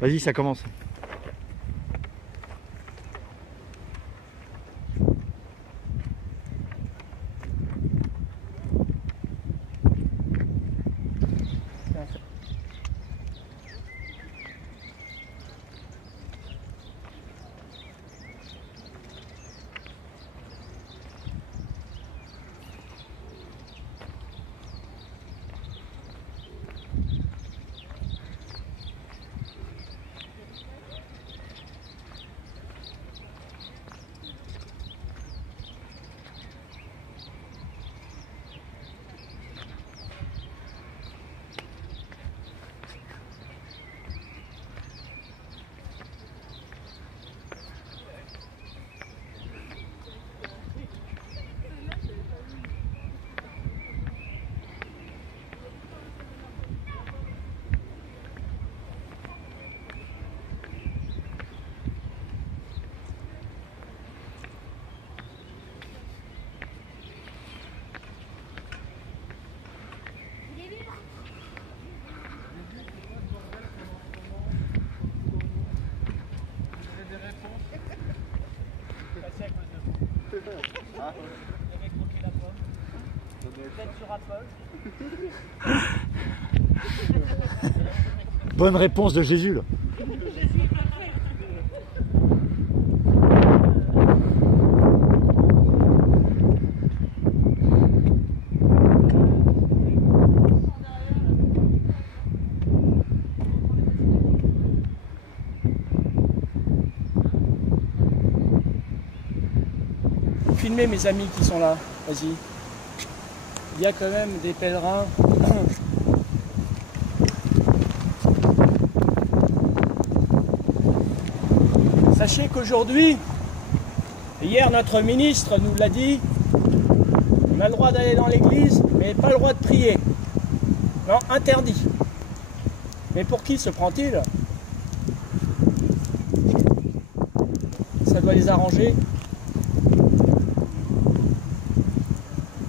Vas-y, ça commence. Bonne réponse de Jésus là. Filmez mes amis qui sont là, vas-y. Il y a quand même des pèlerins. Sachez qu'aujourd'hui, hier notre ministre nous l'a dit, on a le droit d'aller dans l'église, mais pas le droit de prier. Non, interdit. Mais pour qui se prend-il? Ça doit les arranger.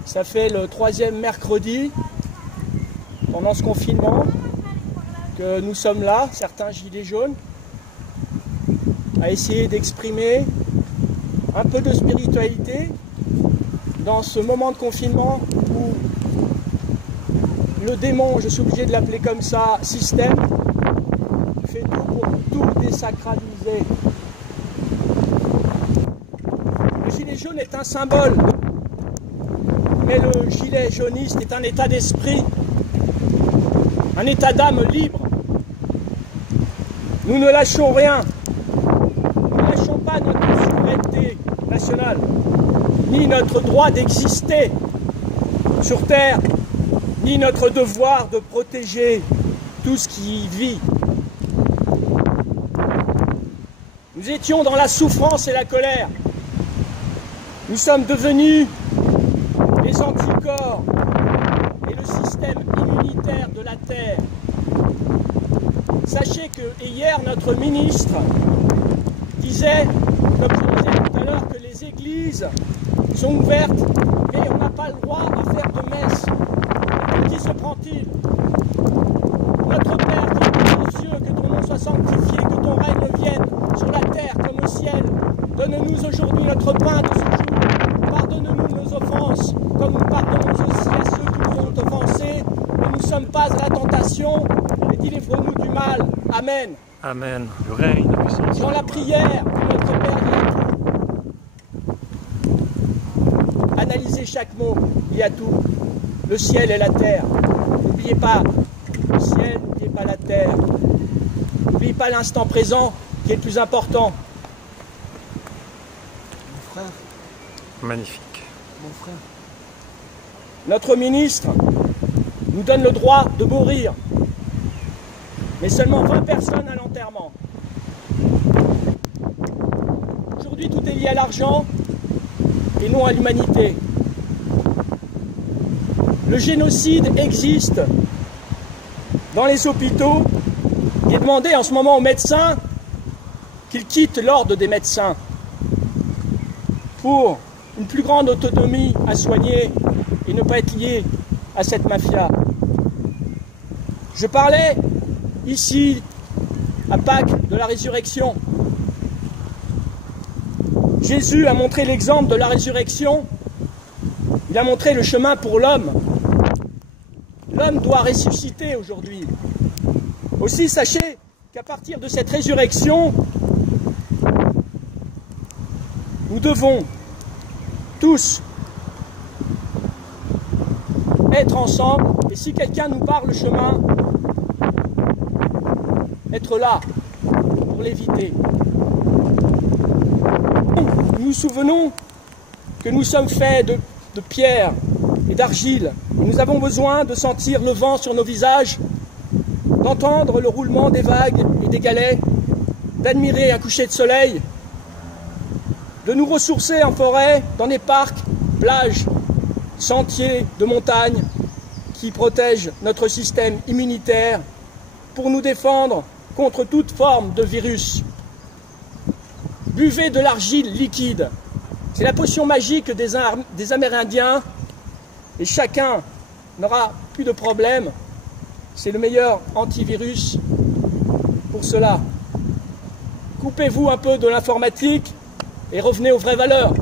Ça fait le 3e mercredi pendant ce confinement que nous sommes là, certains gilets jaunes, à essayer d'exprimer un peu de spiritualité dans ce moment de confinement où le démon, je suis obligé de l'appeler comme ça, système, fait tout pour tout désacraliser. Le gilet jaune est un symbole. Mais le gilet jauniste est un état d'esprit, un état d'âme libre. Nous ne lâchons rien. Nous ne lâchons pas notre souveraineté nationale, ni notre droit d'exister sur Terre, ni notre devoir de protéger tout ce qui y vit. Nous étions dans la souffrance et la colère. Nous sommes devenus les anticorps et le système immunitaire de la Terre. Sachez que hier, notre ministre disait, comme je disais tout à l'heure, que les églises sont ouvertes, mais on n'a pas le droit à faire de messe. Qui se prend-il? Notre Père qui es aux cieux, que ton nom soit sanctifié, que ton règne vienne sur la terre comme au ciel. Donne-nous aujourd'hui notre pain de ce jour. Pardonne-nous nos offenses, comme nous pardonnons aussi à ceux qui nous ont offensés. Ne nous sommes pas à la tentation, et délivre-nous du mal. Amen. Amen. Le règne, la puissance. Dans la prière de notre Père, il y a tout. Analysez chaque mot, il y a tout. Le ciel et la terre. N'oubliez pas le ciel, n'oubliez pas la terre. N'oubliez pas l'instant présent qui est le plus important. Mon frère. Magnifique. Mon frère. Notre ministre nous donne le droit de mourir, mais seulement 20 personnes à l'enterrement. Aujourd'hui, tout est lié à l'argent et non à l'humanité. Le génocide existe dans les hôpitaux. Il est demandé en ce moment aux médecins qu'ils quittent l'ordre des médecins pour une plus grande autonomie à soigner et ne pas être liés à cette mafia. Je parlais ici à Pâques de la résurrection. Jésus a montré l'exemple de la résurrection. Il a montré le chemin pour l'homme. L'homme doit ressusciter aujourd'hui. Aussi, sachez qu'à partir de cette résurrection, nous devons tous être ensemble. Et si quelqu'un nous barre le chemin, être là pour l'éviter. Nous nous souvenons que nous sommes faits de pierre et d'argile. Nous avons besoin de sentir le vent sur nos visages, d'entendre le roulement des vagues et des galets, d'admirer un coucher de soleil, de nous ressourcer en forêt, dans des parcs, plages, sentiers de montagne qui protègent notre système immunitaire pour nous défendre contre toute forme de virus. Buvez de l'argile liquide. C'est la potion magique des Amérindiens et chacun n'aura plus de problème. C'est le meilleur antivirus pour cela. Coupez-vous un peu de l'informatique et revenez aux vraies valeurs.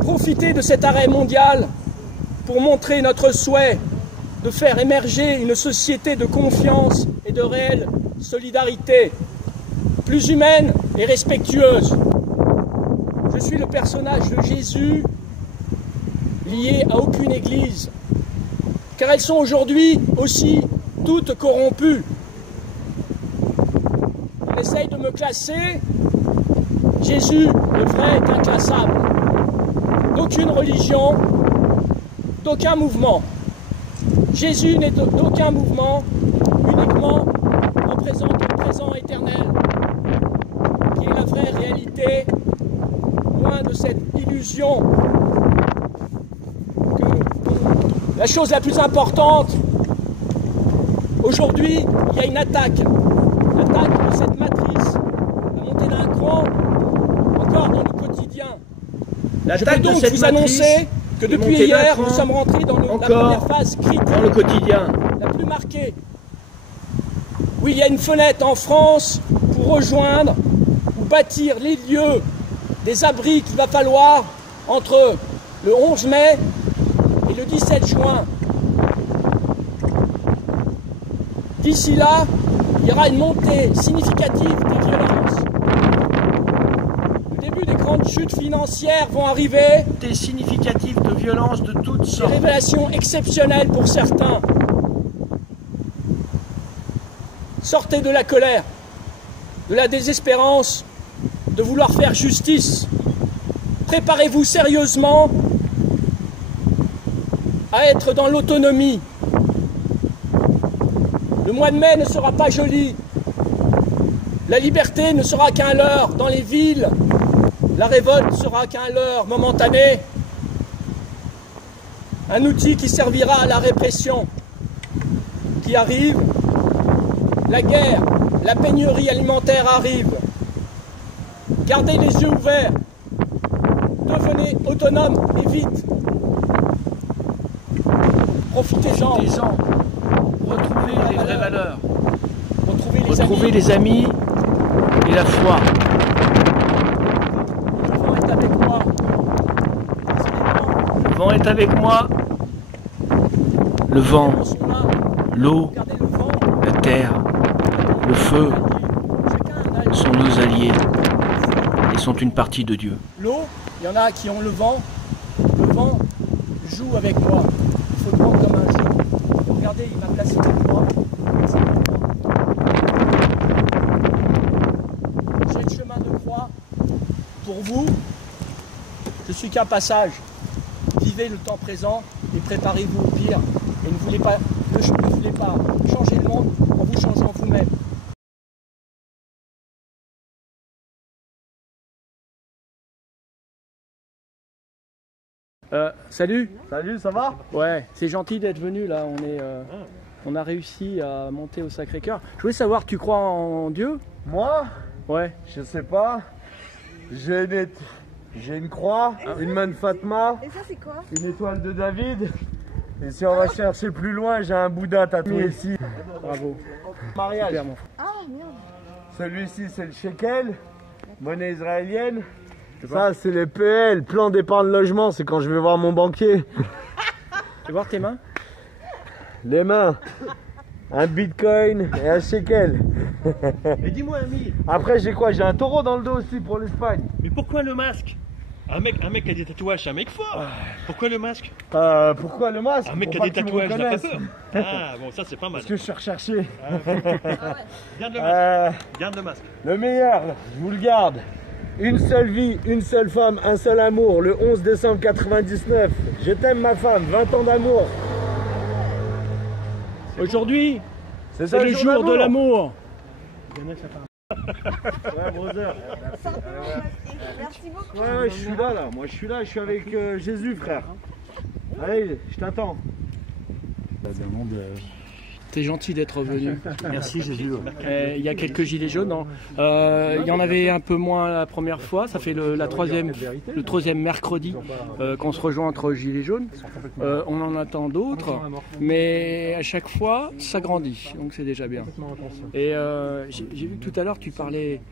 Profitez de cet arrêt mondial pour montrer notre souhait de faire émerger une société de confiance et de réelle solidarité, plus humaine et respectueuse. Je suis le personnage de Jésus lié à aucune église, car elles sont aujourd'hui aussi toutes corrompues. On essaye de me classer. Jésus, le vrai, est inclassable. D'aucune religion, d'aucun mouvement. Jésus n'est d'aucun mouvement, uniquement représente le présent éternel, qui est la vraie réalité, loin de cette illusion. La chose la plus importante, aujourd'hui, il y a une attaque. L'attaque de cette matrice, la montée d'un cran, encore dans le quotidien. Je peux donc vous annoncer que depuis hier, nous sommes rentrés dans la première phase critique, dans le quotidien, la plus marquée, où il y a une fenêtre en France pour rejoindre ou bâtir les lieux, des abris qu'il va falloir entre le 11 mai et le 17 juin. D'ici là, il y aura une montée significative des violences. Le début des grandes chutes financières vont arriver. Des significatives de violence de toutes sortes. Des révélations exceptionnelles pour certains. Sortez de la colère, de la désespérance, de vouloir faire justice. Préparez-vous sérieusement à être dans l'autonomie. Le mois de mai ne sera pas joli. La liberté ne sera qu'un leurre dans les villes. La révolte sera qu'un leurre momentané. Un outil qui servira à la répression qui arrive. La guerre, la pénurie alimentaire arrive. Gardez les yeux ouverts. Devenez autonome et vite. Profitez-en. Retrouvez les vraies valeurs. Retrouvez les amis et la foi. Le vent est avec moi. Le vent est avec moi. Le vent, l'eau, la terre, le feu sont nos alliés et sont une partie de Dieu. L'eau, il y en a qui ont le vent. Le vent joue avec moi. Il faut le prendre comme un jeu. Regardez, il m'a placé avec moi. J'ai le chemin de croix pour vous. Je suis qu'un passage. Vivez le temps présent et préparez-vous au pire. Et ne voulez pas changer le monde en vous changeant vous-même. Salut. Salut, ça va? Ouais, c'est gentil d'être venu là. On a réussi à monter au Sacré-Cœur. Je voulais savoir, tu crois en Dieu? Moi? Ouais. Je sais pas. J'ai une croix, une main de Fatma, Et ça, c'est quoi? une étoile de David. Et si on va chercher plus loin, j'ai un Bouddha tatoué ici. Bravo. Mariage. Super, mon frère. Ah merde. Celui-ci, c'est le shekel, monnaie israélienne. Ça, c'est les PL, plan d'épargne logement, c'est quand je vais voir mon banquier. Tu veux voir tes mains? Les mains, un bitcoin et un shekel. Mais dis-moi, ami, Après, j'ai quoi? J'ai un taureau dans le dos aussi pour l'Espagne. mais pourquoi le masque? Un mec qui a des tatouages, c'est un mec fort. Pourquoi le masque? Pourquoi le masque? Un mec qui Pour a des pas qu'ils me tatouages, n'a pas reconnaissent. peur. Ah, bon, ça c'est pas mal. Parce que je suis recherché. Garde le masque. Garde le masque. Le meilleur, je vous le garde. Une seule vie, une seule femme, un seul amour. Le 11 décembre 99. Je t'aime ma femme, 20 ans d'amour. Aujourd'hui, ça c'est le jour de l'amour. Ouais, brother. Merci beaucoup. Ouais, je suis là. Moi, je suis là, je suis avec Jésus, frère. Allez, je t'attends. T'es gentil d'être venu. Merci Jésus. Il y a quelques gilets jaunes. Il y en avait un peu moins la première fois. Ça fait le troisième mercredi qu'on se rejoint entre gilets jaunes. On en attend d'autres, mais à chaque fois, ça grandit. Donc c'est déjà bien. Et j'ai vu que tout à l'heure, tu parlais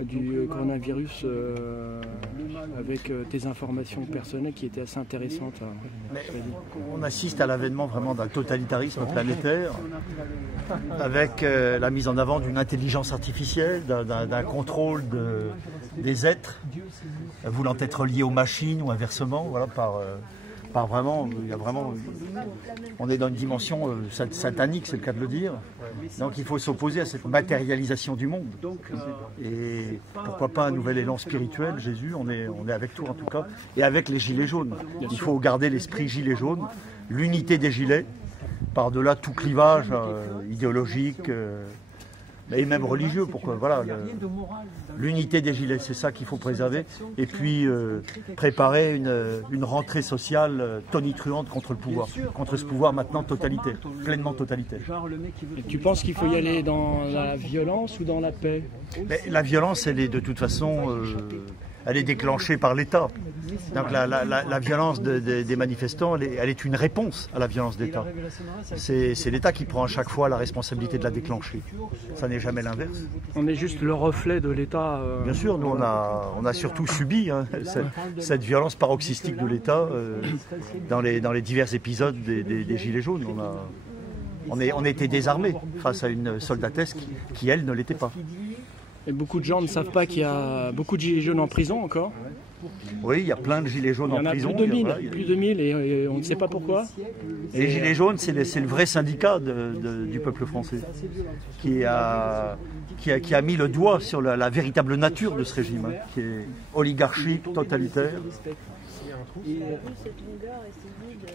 du coronavirus avec tes informations personnelles qui étaient assez intéressantes. On assiste à l'avènement vraiment d'un totalitarisme planétaire avec la mise en avant d'une intelligence artificielle, d'un contrôle des êtres voulant être liés aux machines ou inversement, voilà, par vraiment, il y a vraiment, on est dans une dimension satanique, c'est le cas de le dire. Donc il faut s'opposer à cette matérialisation du monde. Et pourquoi pas un nouvel élan spirituel, Jésus, on est avec toi en tout cas, et avec les gilets jaunes. Il faut garder l'esprit gilet jaune, l'unité des gilets, par-delà tout clivage idéologique et même religieux. Pourquoi, voilà, l'unité des gilets, c'est ça qu'il faut préserver. Et puis préparer une rentrée sociale tonitruante contre le pouvoir, contre ce pouvoir maintenant totalitaire, pleinement totalitaire. Et tu penses qu'il faut y aller dans la violence ou dans la paix? Mais la violence, elle est de toute façon, elle est déclenchée par l'État. Donc la violence des manifestants, elle est une réponse à la violence d'État. C'est l'État qui prend à chaque fois la responsabilité de la déclencher. Ça n'est jamais l'inverse. On est juste le reflet de l'État. Bien sûr, nous on a surtout subi cette violence paroxystique de l'État dans les divers épisodes des Gilets jaunes. On a été désarmés face à une soldatesque qui elle, ne l'était pas. Et beaucoup de gens ne savent pas qu'il y a beaucoup de gilets jaunes en prison encore. Oui, il y a plein de gilets jaunes en prison. Il y en a plus de 1000 et on ne sait pas pourquoi. Et les gilets jaunes, c'est le vrai syndicat du peuple français qui a mis le doigt sur la véritable nature de ce régime, qui est oligarchique, totalitaire.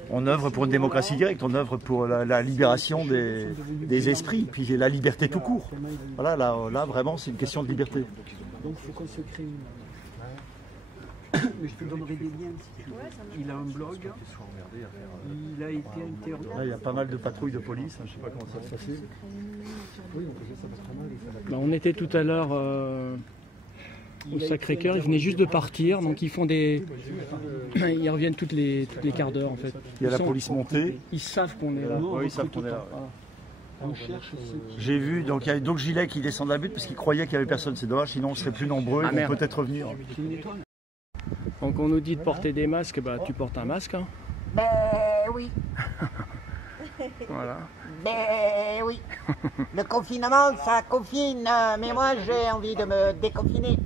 On œuvre pour une démocratie directe, on œuvre pour la libération des esprits, puis la liberté tout court. Voilà, là vraiment, c'est une question de liberté. Donc il faut qu'on se crée une. Mais je te donnerai des liens si tu veux. Il a un blog. Il a été interrogé. Là, il y a pas mal de patrouilles de police, je ne sais pas comment ça se passait. On était tout à l'heure au Sacré-Cœur, ils venaient juste de partir, donc ils font ils reviennent toutes les quarts d'heure en fait. Il y a la police montée. Ils savent qu'on est là. Oui, ils savent qu'on est là. On cherche J'ai vu, donc il y a d'autres gilets qui descendent la butte parce qu'ils croyaient qu'il n'y avait personne. C'est dommage, sinon on serait plus nombreux, ils vont peut-être revenir. Donc on nous dit de porter des masques, bah tu portes un masque. Hein. Ben oui. Voilà. Ben oui. Le confinement, ça confine, mais moi j'ai envie de me déconfiner.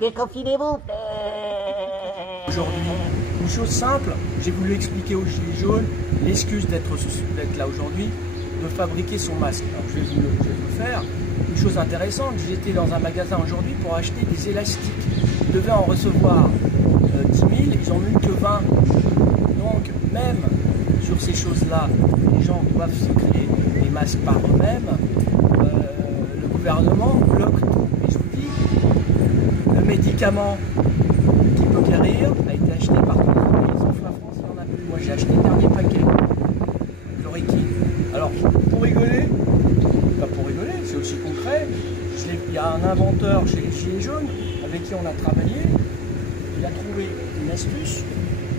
Déconfinez-vous. Aujourd'hui, une chose simple, j'ai voulu expliquer aux Gilets jaunes l'excuse d'être là aujourd'hui, de fabriquer son masque. Alors, je vais vous le faire. Une chose intéressante, j'étais dans un magasin aujourd'hui pour acheter des élastiques. Ils devaient en recevoir 10 000, ils n'en ont eu que 20. Donc même sur ces choses-là, les gens doivent se créer des masques par eux-mêmes. Le gouvernement bloque tout. Et je vous dis, le médicament qui peut guérir a été acheté par tous les pays, sauf la France, il y en a plus. Moi j'ai acheté le dernier paquet, chloroquine. Alors pour rigoler, pas pour rigoler, c'est aussi concret. Il y a un inventeur chez les Gilets jaunes avec qui on a travaillé, il a trouvé une astuce.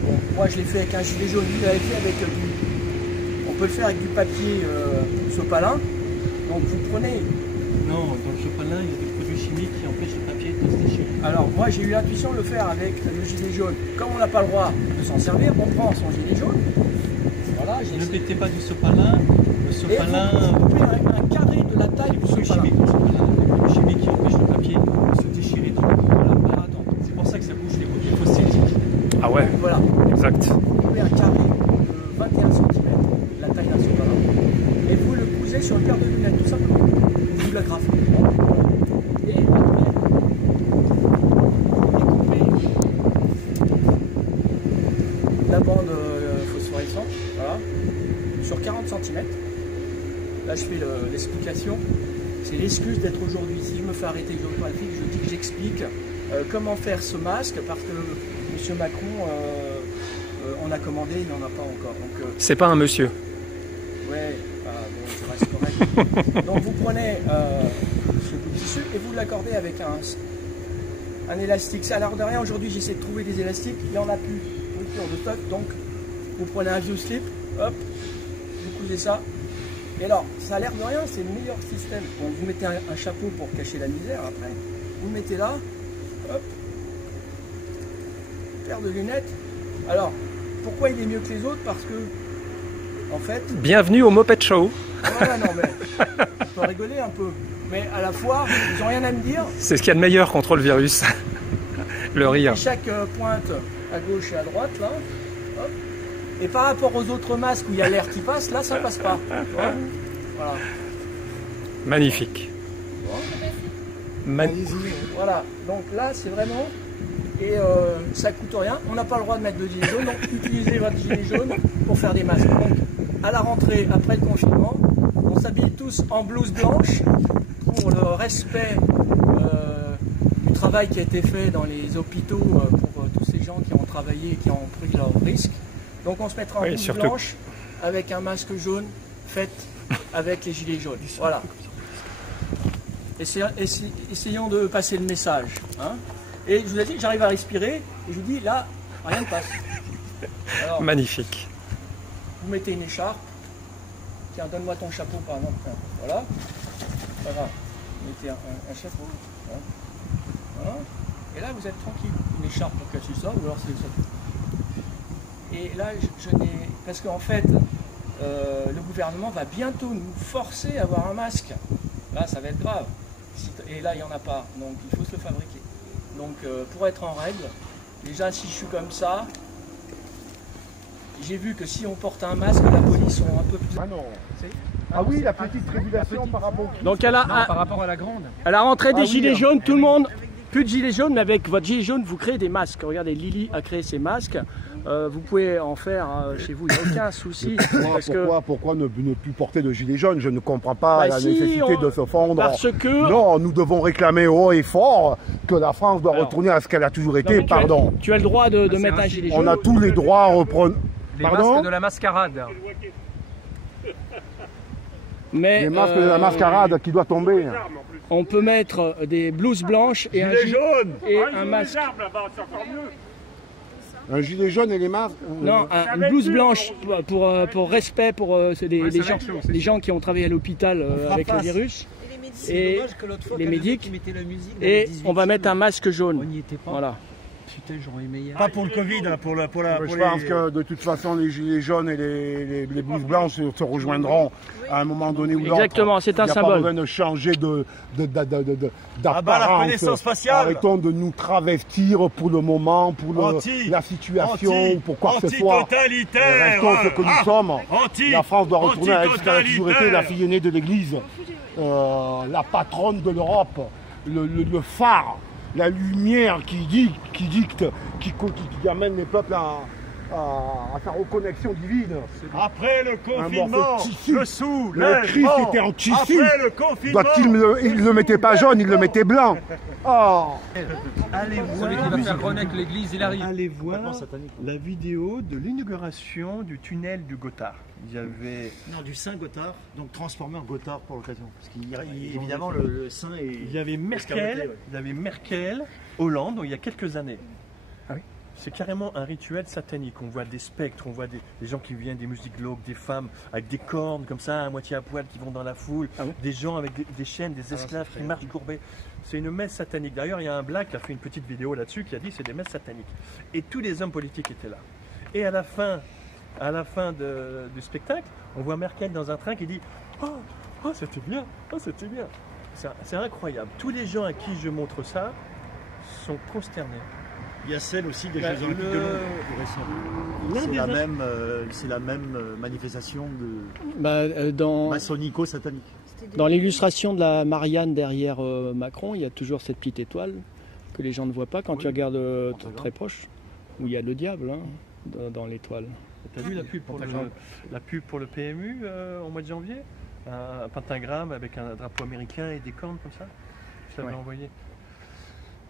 Bon, moi je l'ai fait avec un gilet jaune, lui l'avait fait avec du... Donc peut le faire avec du papier sopalin. Donc vous prenez. Non, dans le sopalin, il y a des produits chimiques qui empêchent le papier de se déchirer. Alors moi j'ai eu l'intuition de le faire avec le gilet jaune. Comme on n'a pas le droit de s'en servir, on prend son gilet jaune. Voilà, Ne mettez pas du sopalin. Le sopalin. Vous coupez un carré de la taille du sopalin. Chimique, le sopalin, des produits chimiques qui empêchent le papier de se déchirer. Donc, voilà. Alors, attends. C'est pour ça que ça bouge les papiers fossiles. Ah ouais, Voilà. exact. Vous coupez un carré de 21 cm, la taille d'un sopalin, et vous le cousez sur une paire de lunettes, tout simplement. Vous la graffez. Et après, vous découpez la bande phosphorescente, voilà, sur 40 cm. Là, je fais l'explication. C'est l'excuse d'être aujourd'hui. Si je me fais arrêter, je ne pas le faire, je dis que j'explique comment faire ce masque, parce que M. Macron, on a commandé, il n'en a pas encore. C'est pas un monsieur. Ouais, bon, ça reste correct. Donc vous prenez ce bout de tissu et vous l'accordez avec un élastique. Ça a l'air de rien, aujourd'hui j'essaie de trouver des élastiques, il n'y en a plus, rupture de stock, donc vous prenez un vieux slip, hop, vous cousez ça. Et alors, ça a l'air de rien, c'est le meilleur système. Bon, vous mettez un chapeau pour cacher la misère après, vous le mettez là, hop, paire de lunettes. Alors, pourquoi il est mieux que les autres? Parce que, en fait... Bienvenue au Moped Show. Voilà, non mais, on peut rigoler un peu. Mais à la fois, ils n'ont rien à me dire. C'est ce qu'il y a de meilleur contre le virus. Le rire. Et chaque pointe à gauche et à droite, là, hop. Et par rapport aux autres masques où il y a l'air qui passe, là, ça passe pas. Voilà. Magnifique. Voilà, donc là, c'est vraiment... Et ça coûte rien. On n'a pas le droit de mettre de gilet jaune, donc utilisez votre gilet jaune pour faire des masques. Donc, à la rentrée, après le confinement, on s'habille tous en blouse blanche pour le respect du travail qui a été fait dans les hôpitaux pour tous ces gens qui ont travaillé et qui ont pris leurs risques. Donc on se mettra en blouse blanche avec un masque jaune fait avec les gilets jaunes. Voilà. Essayons de passer le message. Hein. Et je vous ai dit, j'arrive à respirer et je vous dis, là, rien ne passe. Alors, magnifique. vous mettez une écharpe. Tiens, donne-moi ton chapeau par exemple. Voilà. Voilà. Vous mettez un chapeau. Voilà. Voilà. Et là, vous êtes tranquille. Une écharpe pour cacher ça, ou alors c'est ça. Et là, je n'ai... Parce qu'en fait, le gouvernement va bientôt nous forcer à avoir un masque. Là, ça va être grave. Et là, il n'y en a pas. Donc, il faut se le fabriquer. Donc, pour être en règle, déjà, si je suis comme ça, j'ai vu que si on porte un masque, la police sont un peu plus... Ah non. Ah oui, la petite régulation par rapport au... Donc, par rapport à la grande. à la rentrée des gilets jaunes, tout le monde... Plus de gilets jaunes, mais avec votre gilet jaune, vous créez des masques. Regardez, Lily a créé ses masques. Vous pouvez en faire chez vous, il n'y a aucun souci. Pourquoi ne plus porter de gilet jaune? Je ne comprends pas la nécessité de se fondre. Parce que... Non, nous devons réclamer haut et fort que la France doit retourner à ce qu'elle a toujours été. Pardon. Tu as le droit de mettre un gilet jaune. On a tous les droits à reprendre. Les masques de la mascarade. Mais, les masques de la mascarade qui doit tomber. On peut mettre des blouses blanches et un gilet jaune et un masque. Un gilet jaune et les masques. Non, une blouse blanche pour respect pour les gens qui ont travaillé à l'hôpital avec le virus. Et les médics. Et on va mettre un masque jaune. Voilà. Putain, j'aurais aimé hier. Pas pour le Covid, hein, pour je pense que de toute façon les gilets jaunes et les blouses blanches se rejoindront à un moment donné ou l'autre. Exactement, c'est un symbole. Il n'y a pas besoin de changer d'apparence. La reconnaissance faciale. Arrêtons de nous travestir pour le moment, pour la situation, ou pour quoi que ce soit. Restons ce que nous sommes. La France doit retourner à ce qu'elle a toujours été, la fille aînée de l'Église, la patronne de l'Europe, le phare. La lumière qui dicte, qui amène les peuples à sa reconnexion divine. Après le confinement, le sous, le Christ était en tissu. Après le confinement, il ne le mettait pas jaune, il le mettait blanc. Oh. Allez voir, celui qui va faire renaître l'église, il arrive. Allez voir la vidéo de l'inauguration du tunnel du Gothard. Il y avait... Non, du Saint Gothard, donc transformé en Gothard pour l'occasion. Parce qu'évidemment, le Saint est... Il y avait Merkel, Hollande, il y a quelques années. Ah oui. C'est carrément un rituel satanique. On voit des spectres, on voit des gens qui viennent des musiques glauques, des femmes avec des cornes comme ça, à moitié à poil, qui vont dans la foule, des gens avec des chaînes, des esclaves qui marchent courbés. C'est une messe satanique. D'ailleurs, il y a un black qui a fait une petite vidéo là-dessus qui a dit c'est des messes sataniques. Et tous les hommes politiques étaient là. Et à la fin du spectacle, on voit Merkel dans un train qui dit « Oh, c'était bien, oh, c'était bien ». C'est incroyable. Tous les gens à qui je montre ça sont consternés. Il y a celle aussi des Jeux Olympiques de Londres. C'est la même manifestation de maçonnico-satanique. Dans l'illustration de la Marianne derrière Macron, il y a toujours cette petite étoile que les gens ne voient pas quand tu regardes très proche, où il y a le diable dans l'étoile. Tu as vu la pub pour le PMU au mois de janvier? Un pentagramme avec un drapeau américain et des cornes comme ça? Je l'avais envoyé.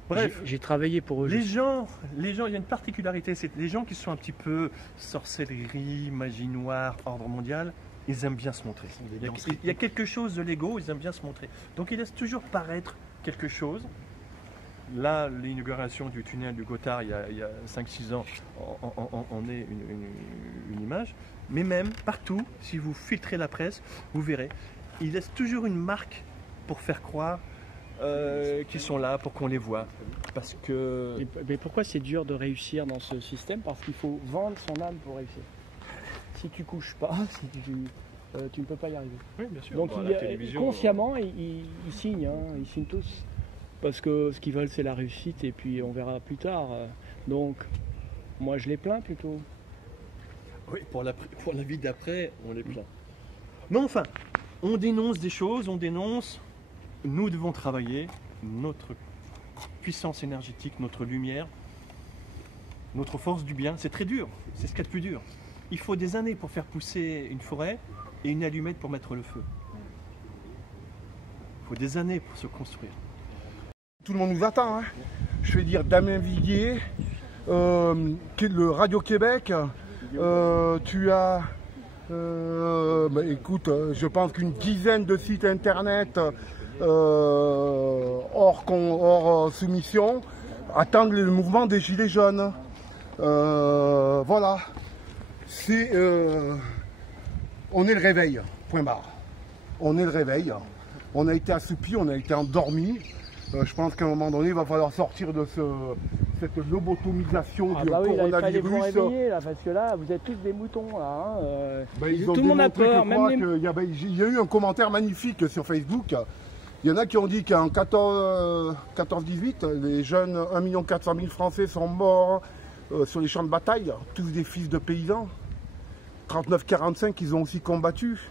Bref, j'ai travaillé pour eux. Les gens, il y a une particularité, c'est les gens qui sont un petit peu sorcellerie, magie noire, ordre mondial, ils aiment bien se montrer. Il y a quelque chose de l'ego, ils aiment bien se montrer. Donc ils laissent toujours paraître quelque chose. Là, l'inauguration du tunnel du Gothard, il y a 5-6 ans, en est une image. Mais même partout, si vous filtrez la presse, vous verrez, ils laissent toujours une marque pour faire croire qui sont là pour qu'on les voit. Parce que... Mais pourquoi c'est dur de réussir dans ce système? Parce qu'il faut vendre son âme pour réussir. Si tu couches pas, tu ne peux pas y arriver. Oui, bien sûr. Donc consciemment, ils signent, ils signent tous. Parce que ce qu'ils veulent, c'est la réussite et puis on verra plus tard. Donc, moi je les plains plutôt. Oui, pour la vie d'après, on les plaint. Mais enfin, on dénonce des choses, on dénonce... Nous devons travailler notre puissance énergétique, notre lumière, notre force du bien. C'est très dur, c'est ce qu'il y a de plus dur. Il faut des années pour faire pousser une forêt et une allumette pour mettre le feu. Il faut des années pour se construire. Tout le monde nous attend. Je vais dire Damien Viguier, le Radio-Québec, tu as... écoute, je pense qu'une dizaine de sites internet hors soumission attendent le mouvement des Gilets jaunes. Voilà. On est le réveil, point barre. On est le réveil. On a été assoupi, on a été endormi. Je pense qu'à un moment donné, il va falloir sortir de cette lobotomisation du coronavirus. Il fallait vous réveiller, là, parce que là, vous êtes tous des moutons. Là, tout le monde a peur. Il y a eu un commentaire magnifique sur Facebook. Il y en a qui ont dit qu'en 14-18, les jeunes 1 400 000 Français sont morts sur les champs de bataille, tous des fils de paysans. 39-45, ils ont aussi combattu.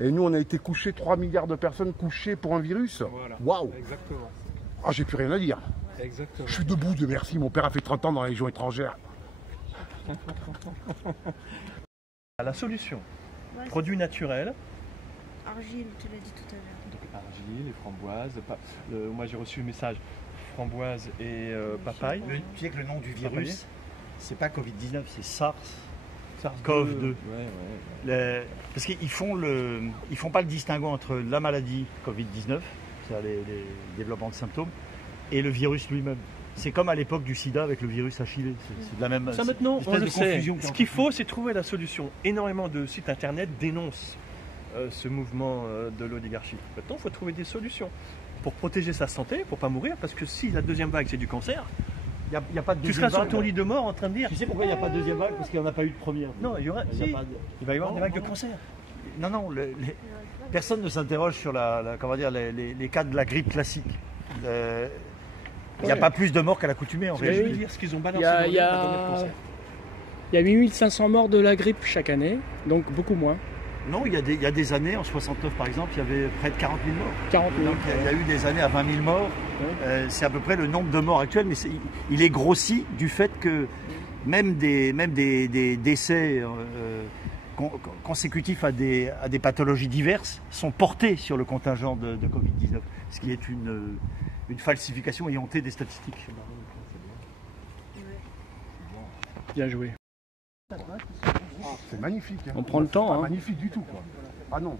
Et nous, on a été couchés, 3 milliards de personnes couchées pour un virus. Waouh! Wow. Exactement. Ah, j'ai plus rien à dire. Exactement. Je suis debout, de merci. Mon père a fait 30 ans dans la Légion étrangère. La solution, produits naturels. Argile, tu l'as dit tout à l'heure. Donc argile et framboise. Moi, j'ai reçu le message framboise et papaye. Tu sais que le nom du virus, c'est pas Covid-19, c'est SARS-CoV-2. Parce qu'ils font pas le distinguo entre la maladie Covid-19, c'est-à-dire les développements de symptômes, et le virus lui-même. C'est comme à l'époque du sida avec le virus HIV. C'est de la même. Ça maintenant, on le sait. Ce qu'il faut, c'est trouver la solution. Énormément de sites internet dénoncent ce mouvement de l'oligarchie. Maintenant, il faut trouver des solutions pour protéger sa santé, pour ne pas mourir, parce que si la deuxième vague c'est du cancer, y a pas de tu seras sur ton lit de mort en train de dire. Tu sais pourquoi il n'y a pas de deuxième vague? Parce qu'il n'y en a pas eu de première. Non, il va y avoir des vagues de cancer. Non, personne ne s'interroge sur les cas de la grippe classique. Il n'y a pas plus de morts qu'à l'accoutumée en réalité. Je veux dire ce qu'ils ont balancé il y a 8500 morts de la grippe chaque année, donc beaucoup moins. Non, il y a des années, en 69 par exemple, il y avait près de 40 000 morts. 40 000. Donc il y a eu des années à 20 000 morts. C'est à peu près le nombre de morts actuels, mais il est grossi du fait que même des décès consécutifs à des pathologies diverses sont portés sur le contingent de Covid-19, ce qui est une falsification éhontée des statistiques. Bien joué. C'est magnifique. Hein. On prend le temps. Pas magnifique du tout. Quoi. Ah non.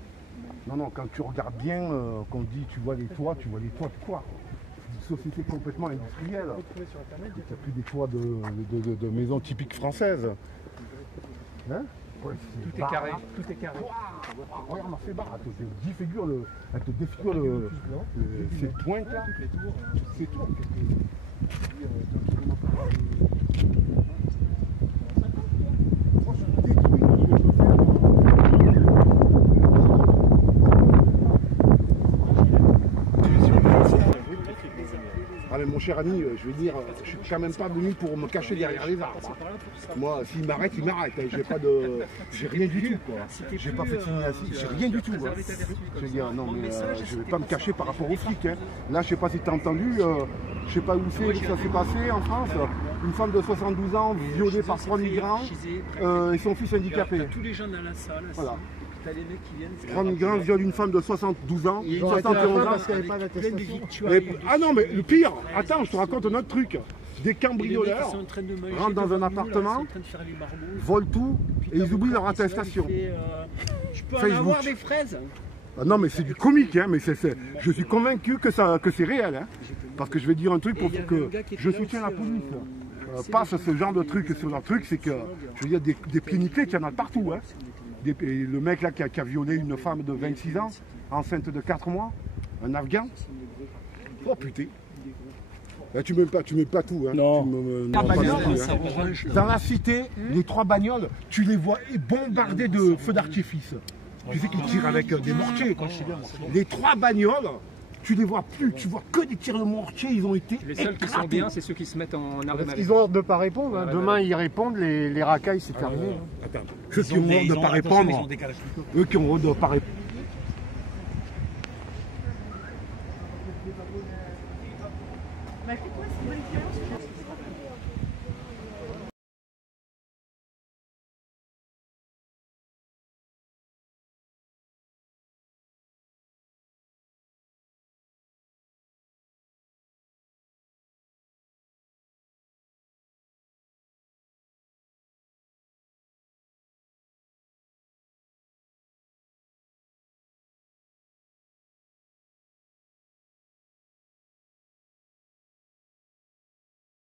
Non, quand tu regardes bien, qu'on dit tu vois les toits de quoi? société complètement industrielle. Il n'y a plus des toits de maisons typiques françaises. Hein? Ouais, tout est carré. Tout est carré. Regarde ma fébarre, elle te défigure ces pointes là. C'est tout. Ah mais mon cher ami, je vais dire, je suis quand même pas venu pour me cacher derrière les arbres. Moi, s'il m'arrête, il m'arrête. J'ai rien du tout, quoi. J'ai pas fait de signalisation, j'ai rien du tout. Hein. Je veux dire, non mais je vais pas me cacher par rapport aux flics. Hein. Là, je sais pas si tu as entendu, je sais pas où c'est que ça s'est passé en France. Une femme de 72 ans violée par 3 migrants et son fils handicapé. Tous les gens dans la salle. Voilà. T'as les mecs qui viennent. 3 migrants violent une femme de 72 ans, 71 ans. Parce qu'elle n'avait pas d'attestation. Ah non, mais le pire, attends, je te raconte un autre truc. Des cambrioleurs rentrent dans un appartement, volent tout et ils oublient leur attestation. Je peux en avoir des fraises. Ah non, mais c'est du comique, hein, mais je suis convaincu que c'est réel. Hein, parce que je vais dire un truc pour que je soutiens la police. Passe ce genre de truc sur leur truc, c'est que, je veux dire, des pieds nickelés, il y en a partout. Hein. Le mec là qui a violé une femme de 26 ans, enceinte de 4 mois, un Afghan. Oh putain. Là, tu mets pas tout. Hein. Non. Dans la cité, les 3 bagnoles, tu les vois bombardées de feux d'artifice. Tu sais qu'ils tirent avec des mortiers. Les 3 bagnoles, tu les vois plus, tu vois que des tirs de mortier, ils ont été Les seuls qui sont bien, c'est ceux qui se mettent en arrêt maladie. Ils ont ordre de ne pas répondre. Hein. Demain, ils répondent, les racailles, c'est terminé. Attends, ceux qui ont ordre de ne pas répondre, eux qui ont ordre de ne pas répondre.